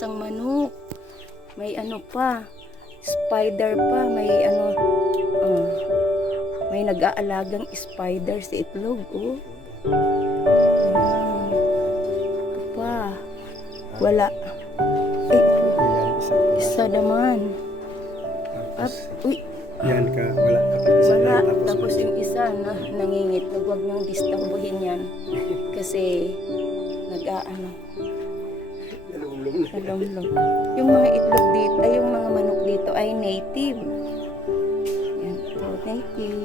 asang manok. May ano pa, spider pa, may ano, ah, may nag-aalagang spider sa itlog, oh. Ayan. Ito pa. Wala. Ay, isa. Naman. At, uy, yan ka, wala kapag isa wala. na, tapos, Tapos yung isa na nangingit. Huwag niyong disturbuhin yan. Kasi, nag-aano, nalulong na. nalumlum. Yung mga itlog dito, ay yung mga manok dito ay native. Yan po, native.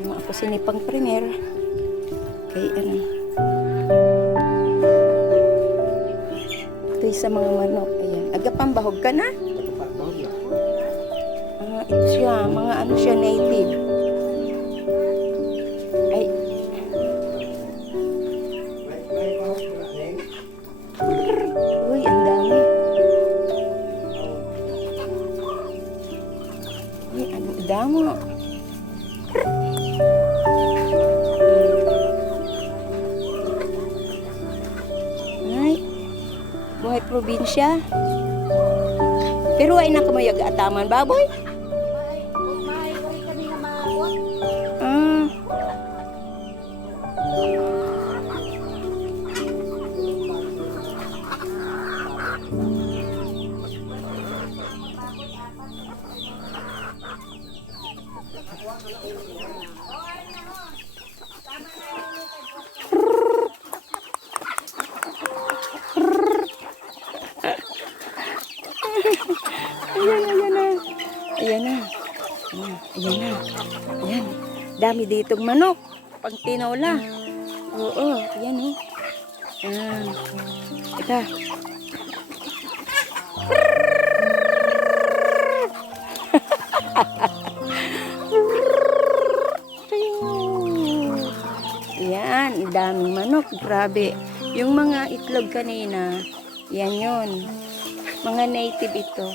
Mo ako sinipang premier. Kay ano. Ito sa mga manok. Ayan. Agapambahog ka na? Nakapabahog na. Ah, ito siya, mga ano siya native. Probinsya. Pero ay nakamayag ataman, baboy. Ah. Ayan, ayan na. Ayan na. Ayan, ayan na. Ayan. Dami ditong manok. Pang tinola. Oo, ayan eh. Ayan. Ika. Yan, daming manok. Grabe. Yung mga itlog kanina, yan yun. Mga native ito.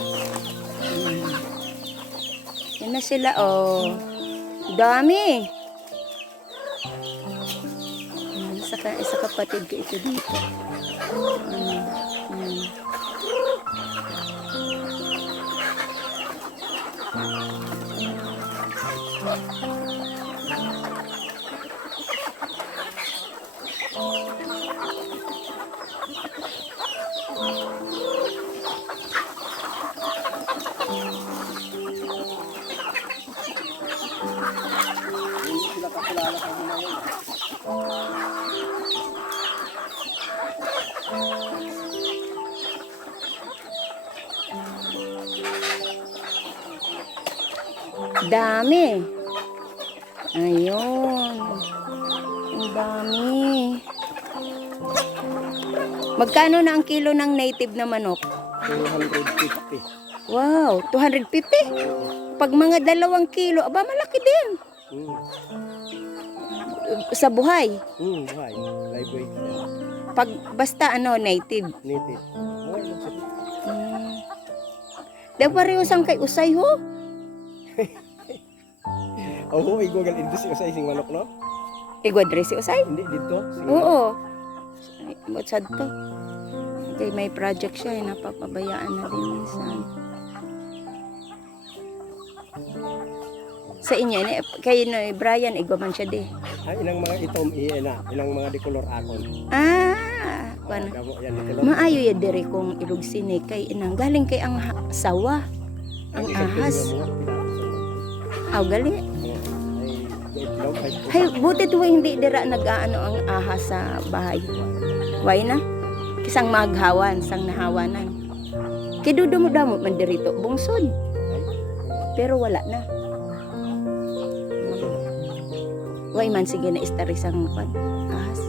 Yan. Yan na sila, oh. Dami. Isa, ka, isa kapatid ko ito dito. Ano, yan. Hindi Dami. Ayun. Ang dami. Magkano na ang kilo ng native na manok? 250. Wow, 250? Pag mga dalawang kilo, aba malaki din. Hmm. Sa buhay. Hmm, buhay. Live weight. Pag basta ano, native. Native. Hmm. Di pareho sang kay Usay ho. Oo, oh, i-google industry sa ising manok, no? Igwadre si Usay? Hindi, dito. Oo. Ba't sad to? Okay, may project siya eh, napapabayaan na din minsan. Sa inyo, ini, kay no, Brian, igwaman siya di. Ay, inang mga itom, iyan na. Inang mga dikolor akon. Ah, kuan. Dikolor. Maayo ya diri kong irugsin eh, kay inang galing kay ang sawa. Ang ahas. Aw gali. Hay, buti tuwa hindi dira nag-aano ang ahas sa bahay. Why na? Kisang maghawan, sang nahawanan. Kidudo mo damo man dirito, bungsod. Pero wala na. Why man sige na istaris ang kwan, ahas.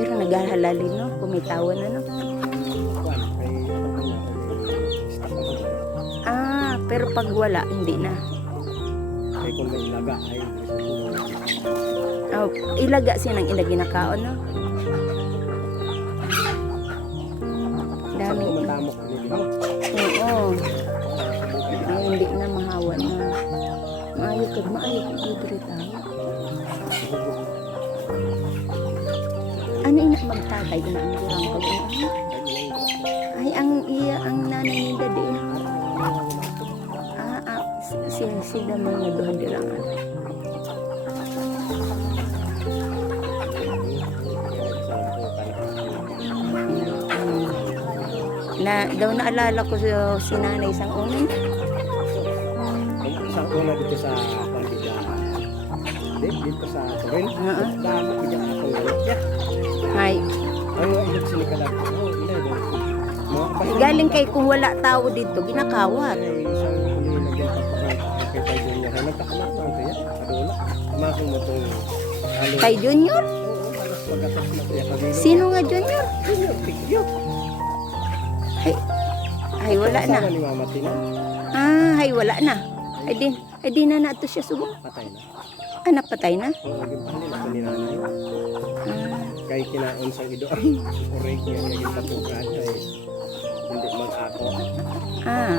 Pero naghahalali no, kumitawan na no. Ah, pero pag wala, hindi na kung may ilaga ay oh, ilaga siya ng ilagi na kaon no? Dami. Matamok oo. Ay hindi na mahawa na. Maayo kag maayo kag libre tayo ano ina magtatay? Na ang durang pag ay ang iya ang nanay ni dadin si, si damay nga doon dirang. Na daw naalala ko sa si nanay isang. Ang isang una dito sa Pandila. Dito, sa Toril. Oo. Dami ko dyan akong galit niya. Ay, Ang mga doon. Mga kapatid. galing kay kung wala tao dito, ginakawat. Isang niya. Ay, nagtakala ko ang kaya. Kadula. Makin mo itong halo. Kay Junior? Oo, halos magatas na kaya kabilo. Sino nga Junior? Junior, tigyo. Ay, wala na. Kasama ni Mama Tina. Ah, ay, wala na. Ay, di, ay, di na nato siya subo. Patay na. Ah, napatay na? Oo, naging pahalin ako ni nanay. Kay kinaon sa ido. Ay, oreg niya naging patugan. Ay, hindi mag-ako. ah,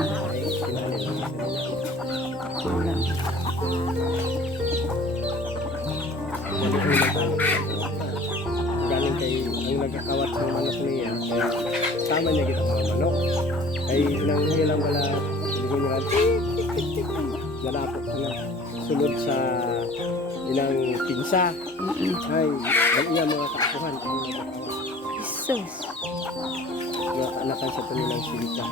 galing kay ang nagkakawat sa manok niya kaya tama niya kita mga manok. Ay nang ilang wala hindi nila malapot na. Sulod sa ilang pinsa. Ay ang iya mga kaapuhan. Ang nagkakawat Jesus. mga kaanakan sa kanilang silita.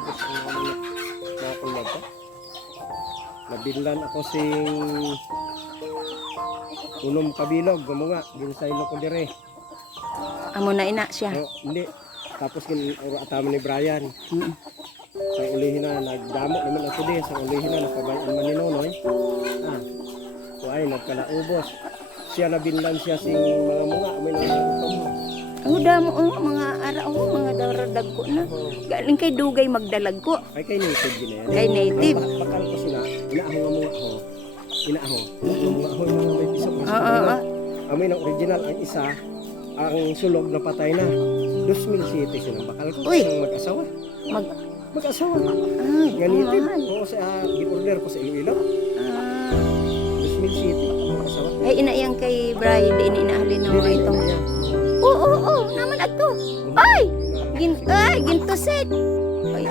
Ubos ang mga mga kulata nabilan ako sing unom kabilog gumunga ginsaylo ko dire Amo na ina siya. Oh, hindi. Tapos kin atama ni Brian. Mm. Sa ulihin na nagdamo naman ako din sa ulihin na napabayan man ni Nonoy. Ah. So ay nagkalaubos. Siya na binlan siya sing mga mga may nangutong. Ang damo oh, mga ara oh, mga daradag ko na. Galing kay Dugay magdalag ko. Ay kay native din yan. Kay native. Bak- Bakal ko sila. Inaaho nga mga ho. Inaaho. Mga ho yung mga may pisok. Oo, oo. Amoy ng original ang isa ang sulog na patay na. 2007 silang bakal ko. Uy. Mag-asawa. Mag Mag-asawa. ay, Ganitib. mahal. Oo, sa uh, gi-order ko sa Iloilo. Ah, 2000 City. Ang asawa. ay inaiyang kay Brian di inaalin na mga itong. Oo, oo, oo, naman ato. Ay, gin ay gintuset. Ay.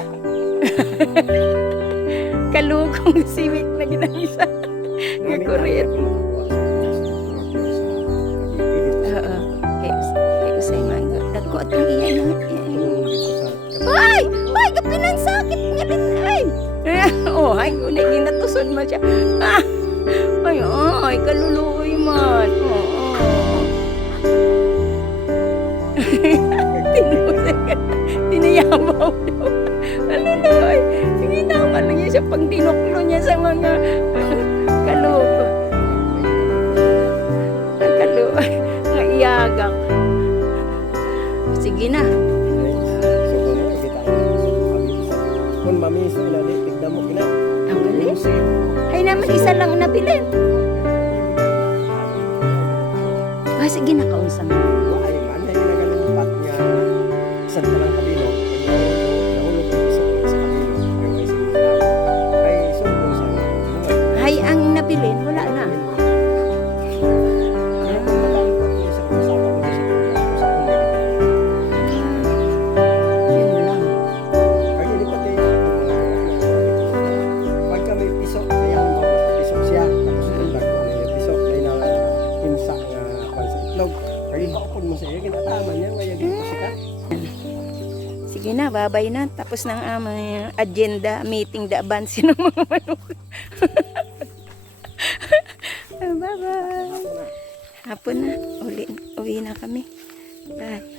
Kalugong simik na ginangisa. Nga kurit. Oo. Kay kay usay man dagko atong iya na. Ay! Ay! Kapinan sakit nga din ay! oh, ay, unay ginatusod mo siya. Ah! Ay, ay, kaluluoy man. Oo. Tinayabaw daw. Kaluluoy. Ginawa lang niya siya pang dinuklo niya sa mga kalugo. Ang kaluoy. Nga iyagang. Sige na. Kung mami sa ilali, tignan mo ina. Ang galing. Ay naman, isa lang nabilin. Ah, sige na kaunsa Sige na, babay na. Tapos ng aming agenda, meeting da advance ng mga manok. Bye-bye. Hapon na. Uli, uwi na kami. Bye.